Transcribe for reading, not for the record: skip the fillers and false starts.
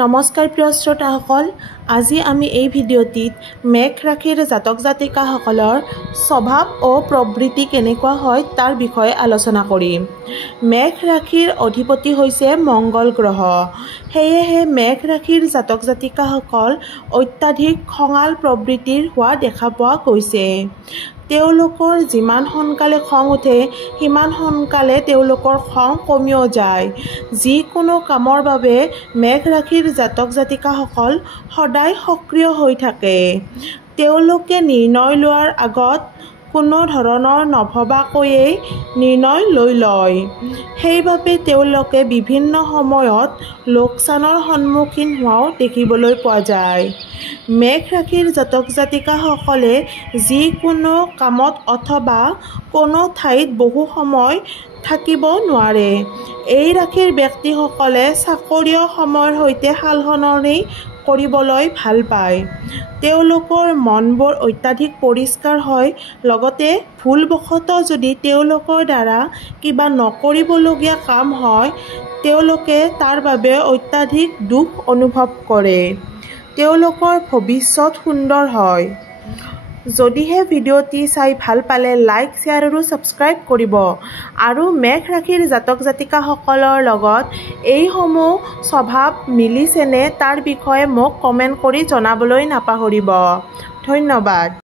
নমস্কাৰ প্ৰিয় শ্ৰোতাসকল, আজি আমি এই ভিডিঅ'টিত মেঘ ৰাশিৰ জাতক জাতিকাসকলৰ স্বভাৱ ও প্ৰবৃত্তি কেনেকুৱা হয় তাৰ বিষয়ে আলোচনা কৰিম। মেঘ ৰাশিৰ অধিপতি হৈছে মংগল গ্ৰহ। সেয়েহে মেঘ ৰাশিৰ জাতক জাতিকাসকল অত্যাধিক খঙাল প্ৰবৃত্তিৰ হোৱা দেখা পোৱা গৈছে। তেওঁলোকৰ যিমান সোনকালে খং উঠে সিমান সোনকালে তেওঁলোকৰ খং কমিও যায়। যিকোনো কামৰ বাবে মেঘ ৰাশিৰ জাতক জাতিকাসকল সদায় সক্ৰিয় হৈ থাকে। তেওঁলোকে নিৰ্ণয় লোৱাৰ আগত কোনো ধৰণৰ নভবাকৈয়ে নিৰ্ণয় লৈ লয়। সেইবাবে তেওঁলোকে বিভিন্ন সময়ত লোকচানৰ সন্মুখীন হোৱাও দেখিবলৈ পোৱা যায়। মেঘ ৰাশিৰ জাতক জাতিকাসকলে যিকোনো কামত অথবা কোনো ঠাইত বহু সময় থাকিব নোৱাৰে। এই ৰাশিৰ ব্যক্তিসকলে চাকৰিও সময়ৰ সৈতে সালসলনি কৰিবলৈ ভাল পায়। তেওঁলোকৰ মনবোৰ অত্যাধিক পৰিষ্কাৰ হয়। লগতে ভুলবশতঃ যদি তেওঁলোকৰ দ্বাৰা কিবা নকৰিবলগীয়া কাম হয় তেওঁলোকে তাৰ বাবে অত্যাধিক দুখ অনুভৱ কৰে। তেওঁলোকৰ ভৱিষ্যত সুন্দৰ হয়। যদিহে ভিডিঅ'টি চাই ভাল পালে লাইক, শ্বেয়াৰ আৰু ছাবস্ক্ৰাইব কৰিব। আৰু মেঘ ৰাশিৰ জাতক জাতিকাসকলৰ লগত এইসমূহ স্বভাৱ মিলিছেনে তাৰ বিষয়ে মোক কমেণ্ট কৰি জনাবলৈ নাপাহৰিব। ধন্যবাদ।